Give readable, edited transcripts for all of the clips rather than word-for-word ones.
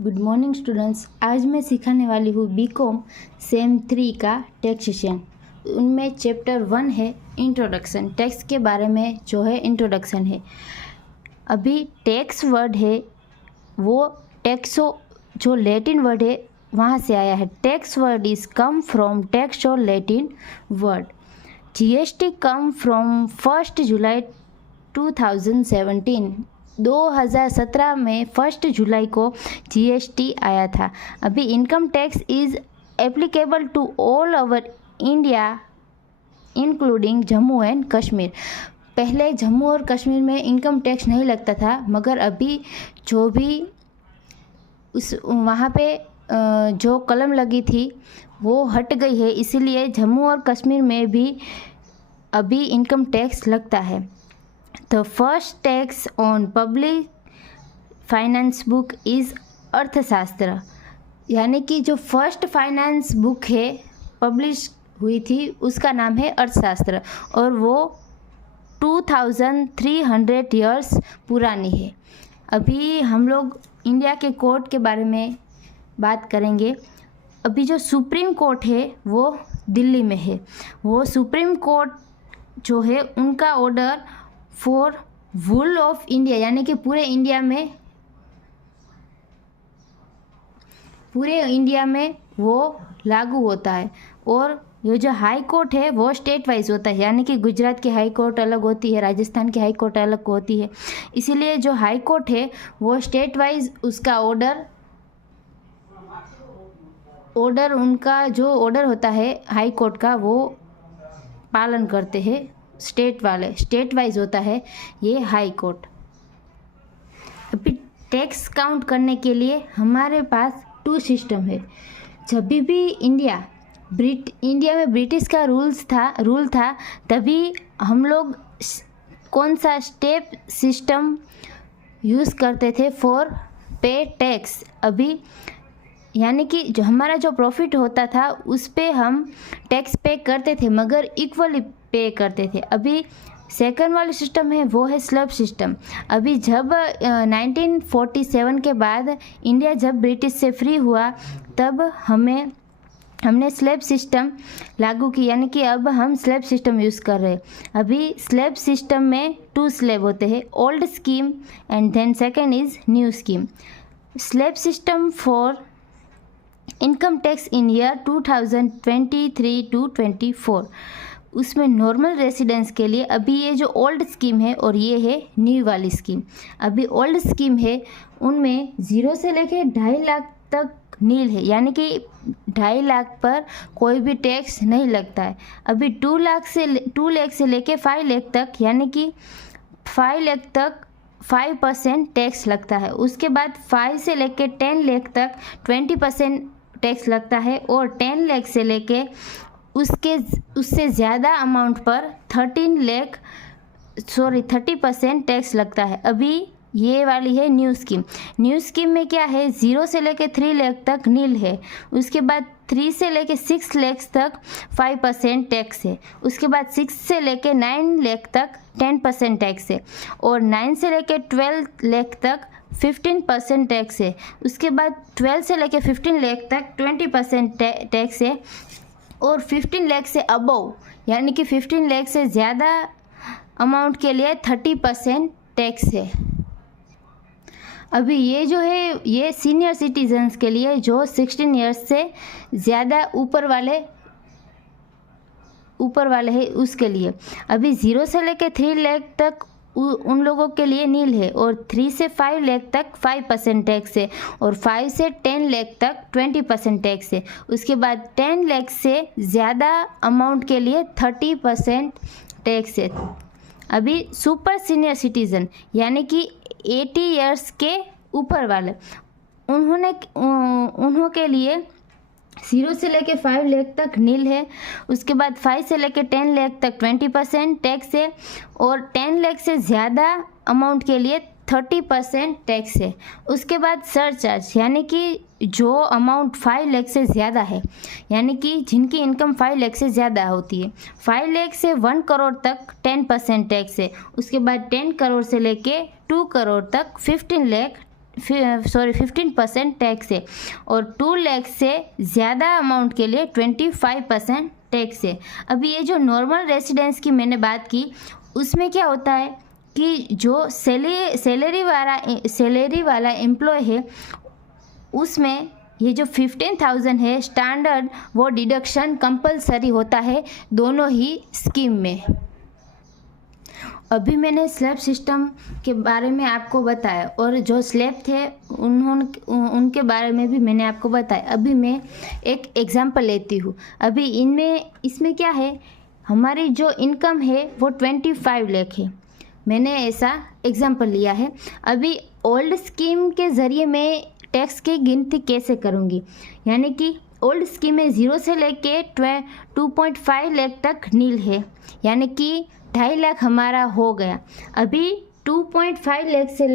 Good morning students. आज मैं सिखाने वाली हूँ बीकॉम सेम 3 का टैक्सेशन। उनमें चैप्टर 1 है इंट्रोडक्शन। टैक्स के बारे में जो है इंट्रोडक्शन है। अभी टैक्स वर्ड है वो टैक्सो जो लैटिन वर्ड है वहाँ से आया है। Tax word is come from tax और Latin word. GST come from 1 July 2017। 2017 में 1 जुलाई को जीएसटी आया था। अभी income tax is applicable to all over India including Jammu and Kashmir. पहले जम्मू और कश्मीर में इनकम टैक्स नहीं लगता था, मगर अभी जो भी उस वहाँ पे जो कलम लगी थी वो हट गई है, इसीलिए जम्मू और कश्मीर में भी अभी इनकम टैक्स लगता है। The first tax on public finance book is अर्थशास्त्र, यानी कि जो फर्स्ट फाइनेंस बुक है पब्लिश हुई थी उसका नाम है अर्थशास्त्र और वो 2300 ईयर्स पुरानी है। अभी हम लोग इंडिया के कोर्ट के बारे में बात करेंगे। अभी जो सुप्रीम कोर्ट है वो दिल्ली में है। वो सुप्रीम कोर्ट जो है उनका order for wool of India, यानी कि पूरे इंडिया में वो लागू होता है। और ये जो हाई कोर्ट है वो स्टेट वाइज होता है, यानी कि गुजरात की हाई कोर्ट अलग होती है, राजस्थान की हाई कोर्ट अलग होती है। इसीलिए जो हाई कोर्ट है वो स्टेट वाइज उसका ऑर्डर उनका जो ऑर्डर होता है हाई कोर्ट का वो पालन करते हैं। स्टेट वाइज होता है ये हाई कोर्ट। अभी टैक्स काउंट करने के लिए हमारे पास 2 सिस्टम है। जब भी इंडिया में ब्रिटिश का रूल था तभी हम लोग कौन सा स्टेप सिस्टम यूज़ करते थे फॉर पे टैक्स। अभी यानी कि जो हमारा जो प्रॉफिट होता था उस पे हम टैक्स पे करते थे, मगर इक्वली पे करते थे। अभी सेकंड वाला सिस्टम है वो है स्लैब सिस्टम। अभी जब 1947 के बाद इंडिया जब ब्रिटिश से फ्री हुआ तब हमने स्लैब सिस्टम लागू की, यानी कि अब हम स्लैब सिस्टम यूज़ कर रहे हैं। अभी स्लैब सिस्टम में 2 स्लैब होते हैं, old scheme and then second is new scheme. Slab system for income tax in year 2023 to 24, उसमें नॉर्मल रेसिडेंस के लिए अभी ये जो ओल्ड स्कीम है और ये है न्यू वाली स्कीम। अभी ओल्ड स्कीम है उनमें 0 से लेके 2.5 लाख तक नील है, यानी कि 2.5 लाख पर कोई भी टैक्स नहीं लगता है। अभी 2 लाख से लेके 5 लाख तक, यानी कि 5 लाख तक 5% टैक्स लगता है। उसके बाद 5 से लेके 10 लाख तक 20% टैक्स लगता है और 10 लाख से लेके उससे ज़्यादा अमाउंट पर 30% टैक्स लगता है। अभी ये वाली है न्यू स्कीम। न्यू स्कीम में क्या है, 0 से लेके 3 लाख तक नील है। उसके बाद 3 से लेके 6 लाख तक 5% टैक्स है। उसके बाद 6 से लेके 9 लाख तक 10% टैक्स है और 9 से लेके 12 लाख तक 15% टैक्स है। उसके बाद 12 से लेके 15 लाख तक 20% टैक्स है और 15 लाख से अबव, यानी कि 15 लाख से ज़्यादा अमाउंट के लिए 30% टैक्स है। अभी ये जो है ये सीनियर सिटीजन्स के लिए जो 16 ईयर्स से ज़्यादा ऊपर वाले हैं उसके लिए। अभी 0 से लेके 3 लाख तक उन लोगों के लिए नील है और 3 से 5 लाख तक 5% टैक्स है और 5 से 10 लाख तक 20% टैक्स है। उसके बाद 10 लाख से ज़्यादा अमाउंट के लिए 30% टैक्स है। अभी सुपर सीनियर सिटीज़न, यानी कि 80 ईयर्स के ऊपर वाले, उन्हों के लिए 0 से लेके 5 लाख तक नील है। उसके बाद 5 से लेके 10 लाख तक 20% टैक्स है और 10 लाख से ज़्यादा अमाउंट के लिए 30% टैक्स है। उसके बाद सरचार्ज, यानी कि जो अमाउंट 5 लाख से ज़्यादा है, यानी कि जिनकी इनकम 5 लाख से ज़्यादा होती है, 5 लाख से 1 करोड़ तक 10% टैक्स है। उसके बाद 10 करोड़ से लेके 2 करोड़ तक 15 लाख 15% टैक्स है और 2 लाख से ज़्यादा अमाउंट के लिए 25% टैक्स है। अभी ये जो नॉर्मल रेसिडेंस की मैंने बात की, उसमें क्या होता है कि जो सैलरी वाला एम्प्लॉय है, उसमें ये जो 15,000 है स्टैंडर्ड, वो डिडक्शन कंपलसरी होता है दोनों ही स्कीम में। अभी मैंने स्लैब सिस्टम के बारे में आपको बताया और जो स्लैब थे उनके बारे में भी मैंने आपको बताया। अभी मैं एक एग्जांपल लेती हूँ। अभी इसमें क्या है, हमारी जो इनकम है वो 25 लाख है। मैंने ऐसा एग्जांपल लिया है। अभी ओल्ड स्कीम के ज़रिए मैं टैक्स की गिनती कैसे करूँगी, यानी कि ओल्ड स्कीम में 0 से लेके 2.5 लाख तक नील है, यानी कि 2.5 लाख हमारा हो गया। अभी 2.5 लाख से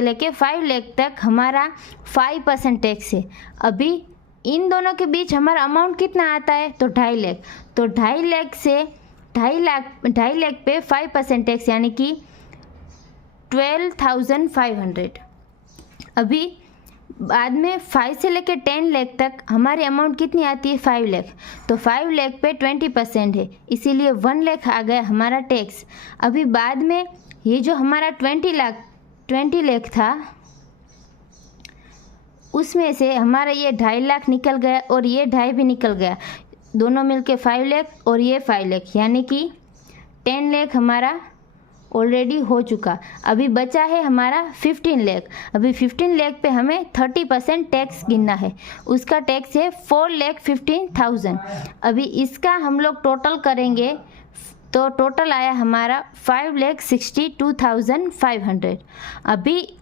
लेके 5 लाख तक हमारा 5% टैक्स है। अभी इन दोनों के बीच हमारा अमाउंट कितना आता है, तो 2.5 लाख। तो 2.5 लाख से 2.5 लाख पे 5% टैक्स, यानी कि 12,500। अभी बाद में 5 से लेकर 10 लाख तक हमारी अमाउंट कितनी आती है, 5 लाख। तो 5 लाख पे 20% है, इसीलिए 1 लाख आ गया हमारा टैक्स। अभी बाद में ये जो हमारा 20 लाख था, उसमें से हमारा ये 2.5 लाख निकल गया और ये 2.5 भी निकल गया, दोनों मिलके 5 लाख और ये 5 लाख, यानी कि 10 लाख हमारा ऑलरेडी हो चुका। अभी बचा है हमारा 15 लाख। अभी 15 लाख पे हमें 30% टैक्स गिनना है, उसका टैक्स है 4,15,000। अभी इसका हम लोग टोटल करेंगे तो टोटल आया हमारा 5,62,500। अभी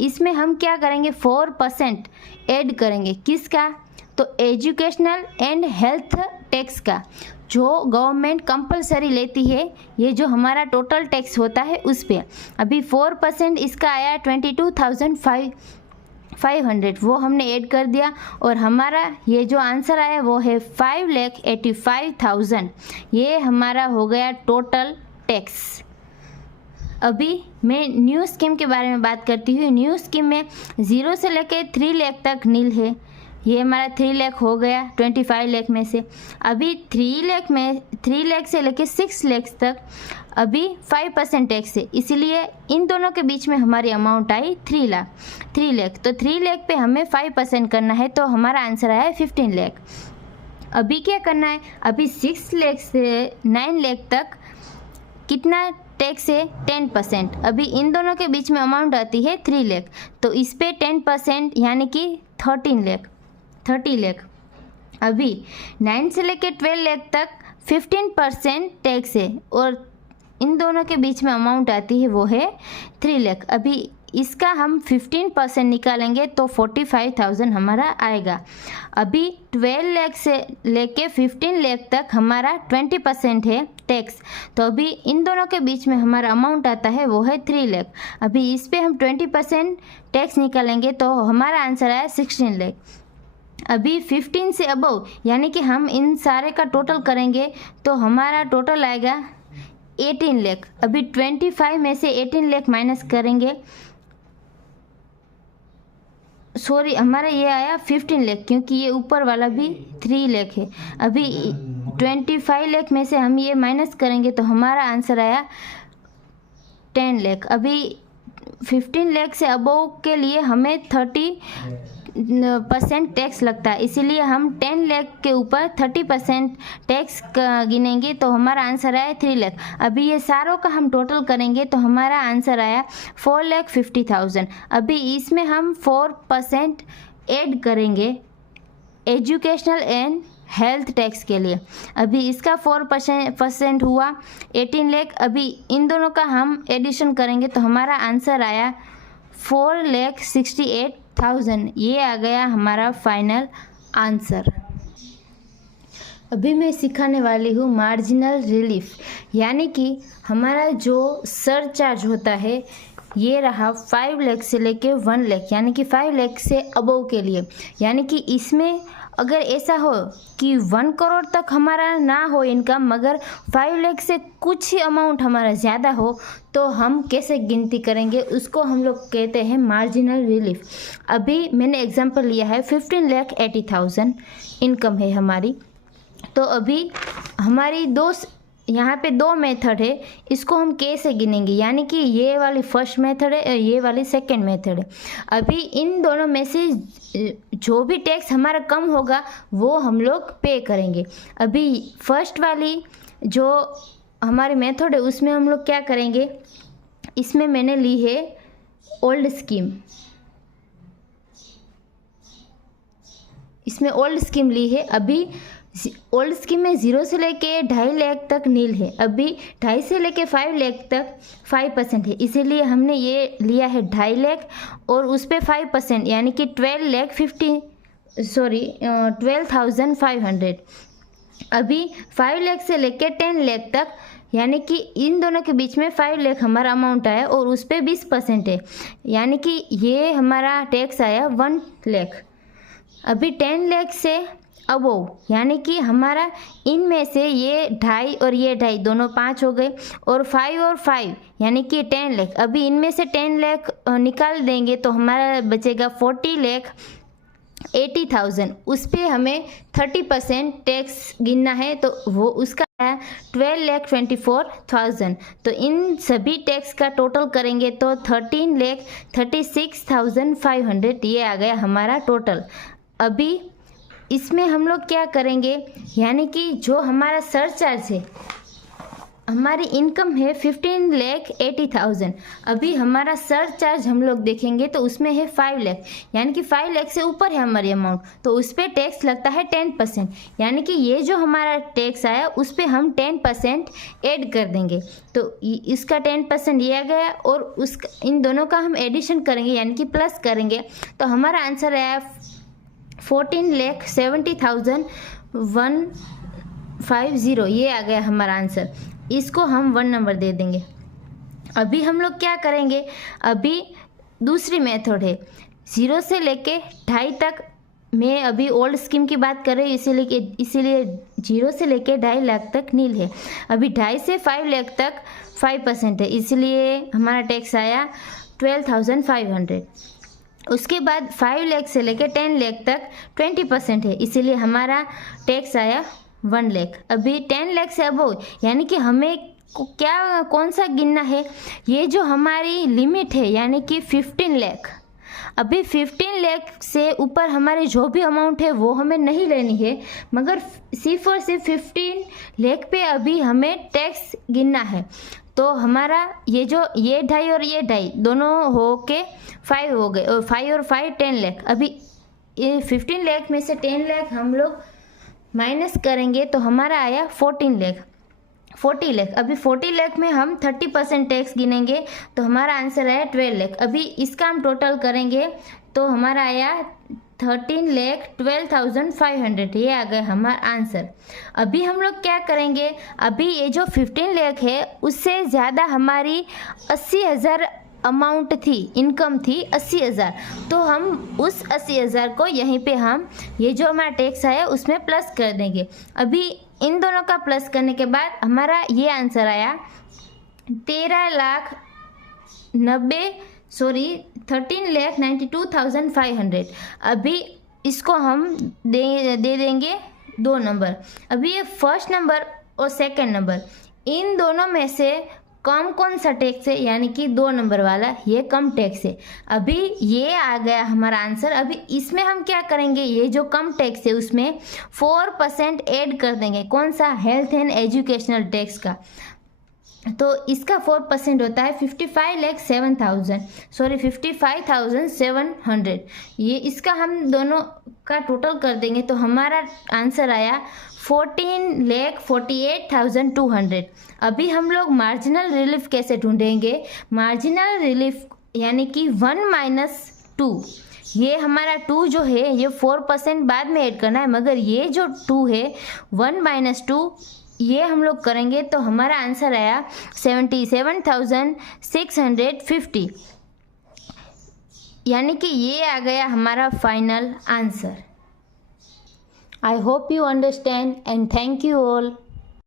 इसमें हम क्या करेंगे, 4% ऐड करेंगे। किसका, तो एजुकेशनल एंड हेल्थ टैक्स का, जो गवर्नमेंट कंपलसरी लेती है, ये जो हमारा टोटल टैक्स होता है उस पे। अभी 4% इसका आया 22,500, वो हमने ऐड कर दिया और हमारा ये जो आंसर आया वो है 5,85,000। ये हमारा हो गया टोटल टैक्स। अभी मैं न्यू स्कीम के बारे में बात करती हूँ। न्यू स्कीम में 0 से लेकर 3 लाख तक नील है, ये हमारा 3 लाख हो गया 25 लाख में से। अभी 3 लाख से लेकर 6 लाख तक अभी 5% टैक्स है, इसलिए इन दोनों के बीच में हमारी अमाउंट आई 3 लाख। तो 3 लाख पे हमें 5% करना है, तो हमारा आंसर आया 15 लाख। अभी क्या करना है, अभी 6 लाख से 9 लाख तक कितना टैक्स है, 10%। अभी इन दोनों के बीच में अमाउंट आती है 3 लाख, तो इस पे 10% यानी कि 30 लाख। अभी 9 से लेकर 12 लाख तक 15% टैक्स है और इन दोनों के बीच में अमाउंट आती है वो है 3 लाख। अभी इसका हम 15% निकालेंगे तो 45,000 हमारा आएगा। अभी 12 लाख से लेके 15 लाख तक हमारा 20% है टैक्स, तो अभी इन दोनों के बीच में हमारा अमाउंट आता है वो है 3 लाख। अभी इस पे हम 20% टैक्स निकालेंगे तो हमारा आंसर आया 16 लाख। अभी 15 से अबव, यानी कि हम इन सारे का टोटल करेंगे तो हमारा टोटल आएगा 18 लाख। अभी 25 में से 18 लाख माइनस करेंगे, सॉरी हमारा ये आया 15 लाख, क्योंकि ये ऊपर वाला भी 3 लाख है। अभी 25 लाख में से हम ये माइनस करेंगे तो हमारा आंसर आया 10 लाख। अभी 15 लाख से अबव के लिए हमें 30% टैक्स लगता है, इसीलिए हम 10 लाख के ऊपर 30% टैक्स गिनेंगे तो हमारा आंसर आया 3 लाख। अभी ये सारों का हम टोटल करेंगे तो हमारा आंसर आया 4,50,000। अभी इसमें हम 4% ऐड करेंगे एजुकेशनल एंड हेल्थ टैक्स के लिए। अभी इसका 4% हुआ 18 लाख। अभी इन दोनों का हम एडिशन करेंगे तो हमारा आंसर आया 4,68,000। ये आ गया हमारा फाइनल आंसर। अभी मैं सिखाने वाली हूँ मार्जिनल रिलीफ, यानी कि हमारा जो सरचार्ज होता है, ये रहा 5 लाख से लेके 1 लाख, यानी कि 5 लाख से अबव के लिए। यानी कि इसमें अगर ऐसा हो कि 1 करोड़ तक हमारा ना हो इनकम, मगर 5 लाख से कुछ ही अमाउंट हमारा ज़्यादा हो, तो हम कैसे गिनती करेंगे, उसको हम लोग कहते हैं मार्जिनल रिलीफ। अभी मैंने एग्जांपल लिया है 15,80,000 इनकम है हमारी। तो अभी हमारी यहाँ पे दो मेथड है, इसको हम कैसे गिनेंगे, यानी कि ये वाली फर्स्ट मेथड है, ये वाली सेकंड मेथड है। अभी इन दोनों में से जो भी टैक्स हमारा कम होगा वो हम लोग पे करेंगे। अभी फर्स्ट वाली जो हमारी मेथड है उसमें हम लोग क्या करेंगे, इसमें मैंने ली है ओल्ड स्कीम, इसमें ओल्ड स्कीम ली है। अभी ओल्ड स्कीम में 0 से लेके 2.5 लाख तक नील है। अभी 2.5 से लेके 5 लाख तक 5% है, इसीलिए हमने ये लिया है 2.5 लाख और उस पर 5%, यानी कि 12,500। अभी 5 लाख से लेके 10 लाख तक, यानी कि इन दोनों के बीच में 5 लाख हमारा अमाउंट आया और उस पर 20% है, यानी कि ये हमारा टैक्स आया 1 लाख। अभी 10 लाख से अबोव, यानी कि हमारा इनमें से ये 2.5 और ये 2.5 दोनों 5 हो गए, और 5 और 5 यानी कि 10 लाख। अभी इनमें से 10 लाख निकाल देंगे तो हमारा बचेगा 40,80,000। उस पर हमें 30% टैक्स गिनना है, तो वो उसका है 12,24,000। तो इन सभी टैक्स का टोटल करेंगे तो 13,36,500 ये आ गया हमारा टोटल। अभी इसमें हम लोग क्या करेंगे, यानी कि जो हमारा सरचार्ज है, हमारी इनकम है 15,80,000। अभी हमारा सरचार्ज हम लोग देखेंगे तो उसमें है 5 लाख, यानी कि 5 लाख से ऊपर है हमारी अमाउंट, तो उस पर टैक्स लगता है 10%। यानी कि ये जो हमारा टैक्स आया उस पर हम 10% ऐड कर देंगे, तो इसका 10% ये आ गया और उसका इन दोनों का हम एडिशन करेंगे, यानी कि प्लस करेंगे, तो हमारा आंसर आया 14,70,150। ये आ गया हमारा आंसर, इसको हम 1 नंबर दे देंगे। अभी हम लोग क्या करेंगे, अभी दूसरी मेथड है 0 से लेके 2.5 तक। मैं अभी ओल्ड स्कीम की बात कर रही हूँ, इसीलिए 0 से लेके 2.5 लाख तक नील है। अभी 2.5 से 5 लाख तक 5% है, इसलिए हमारा टैक्स आया 12,500। उसके बाद 5 लाख से लेकर 10 लाख तक 20% है, इसीलिए हमारा टैक्स आया 1 लाख। अभी 10 लाख से अबव, यानी कि हमें कौन सा गिनना है, ये जो हमारी लिमिट है यानी कि 15 लाख। अभी 15 लाख से ऊपर हमारे जो भी अमाउंट है वो हमें नहीं लेनी है, मगर सिर्फ और सिर्फ 15 लाख पे अभी हमें टैक्स गिनना है। तो हमारा ये 2.5 और ये 2.5 दोनों हो के 5 हो गए, और 5 और 5 10 लाख। अभी ये 15 लाख में से 10 लाख हम लोग माइनस करेंगे तो हमारा आया 40 लाख। अभी 40 लाख में हम 30% टैक्स गिनेंगे तो हमारा आंसर आया 12 लाख। अभी इसका हम टोटल करेंगे तो हमारा आया 13,12,500। ये आ गया हमारा आंसर। अभी हम लोग क्या करेंगे, अभी ये जो 15 लाख है उससे ज़्यादा हमारी 80,000 अमाउंट थी, इनकम थी 80,000, तो हम उस 80,000 को यहीं पे हम ये जो हमारा टैक्स आया उसमें प्लस कर देंगे। अभी इन दोनों का प्लस करने के बाद हमारा ये आंसर आया 13,92,500। अभी इसको हम दे देंगे 2 नंबर। अभी ये फर्स्ट नंबर और सेकंड नंबर, इन दोनों में से कम कौन सा टैक्स है, यानी कि 2 नंबर वाला, ये कम टैक्स है। अभी ये आ गया हमारा आंसर। अभी इसमें हम क्या करेंगे, ये जो कम टैक्स है उसमें 4% ऐड कर देंगे। कौन सा, हेल्थ एंड एजुकेशनल टैक्स का। तो इसका 4% होता है 55,700। ये इसका हम दोनों का टोटल कर देंगे तो हमारा आंसर आया 14,48,200। अभी हम लोग मार्जिनल रिलीफ कैसे ढूंढेंगे, मार्जिनल रिलीफ यानी कि 1 - 2। ये हमारा 2 जो है ये 4% बाद में ऐड करना है, मगर ये जो 2 है 1 - 2 ये हम लोग करेंगे तो हमारा आंसर आया 77,650, यानी कि ये आ गया हमारा final answer. I hope you understand and thank you all.